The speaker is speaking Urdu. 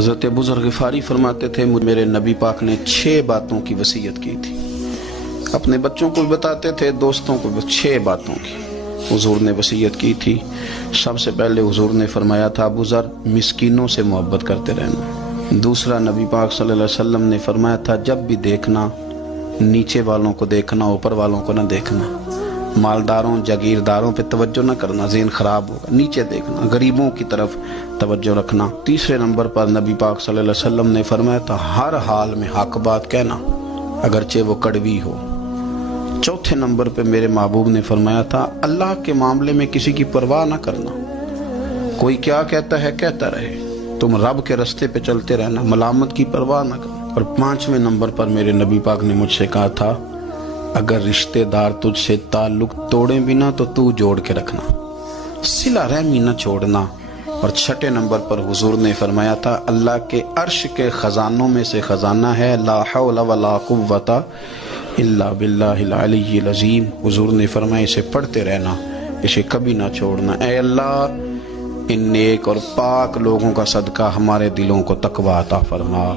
حضرت ابو ذر غفاری فرماتے تھے میرے نبی پاک نے 6 باتوں کی وصیت کی تھی. اپنے بچوں کو بھی بتاتے تھے، دوستوں کو بھی. 6 باتوں کی حضور نے وصیت کی تھی. سب سے پہلے حضور نے فرمایا تھا ابو ذر مسکینوں سے محبت کرتے رہنا. دوسرا نبی پاک صلی اللہ علیہ وسلم نے فرمایا تھا جب بھی دیکھنا نیچے والوں کو دیکھنا، اوپر والوں کو نہ دیکھنا. مالداروں جاگیرداروں پہ توجہ نہ کرنا، ذہن خراب ہوگا. نیچے دیکھنا، غریبوں کی طرف توجہ رکھنا. تیسرے نمبر پر نبی پاک صلی اللہ علیہ وسلم نے فرمایا تھا ہر حال میں حق بات کہنا اگرچہ وہ کڑوی ہو. چوتھے نمبر پہ میرے محبوب نے فرمایا تھا اللہ کے معاملے میں کسی کی پرواہ نہ کرنا. کوئی کیا کہتا ہے کہتا رہے، تم رب کے رستے پہ چلتے رہنا، ملامت کی پرواہ نہ کرنا. اور 5ویں نمبر پر میرے نبی پاک نے مجھ سے کہا تھا اگر رشتہ دار تجھ سے تعلق توڑیں بھی نہ تو جوڑ کے رکھنا، صلہ رحمی نہ چھوڑنا. اور 6 نمبر پر حضور نے فرمایا تھا اللہ کے عرش کے خزانوں میں سے خزانہ ہے لا حول ولا قوت الا باللہ العلی العظیم. حضور نے فرمایا اسے پڑھتے رہنا، اسے کبھی نہ چھوڑنا. اے اللہ ان نیک اور پاک لوگوں کا صدقہ ہمارے دلوں کو تقویٰ عطا فرما.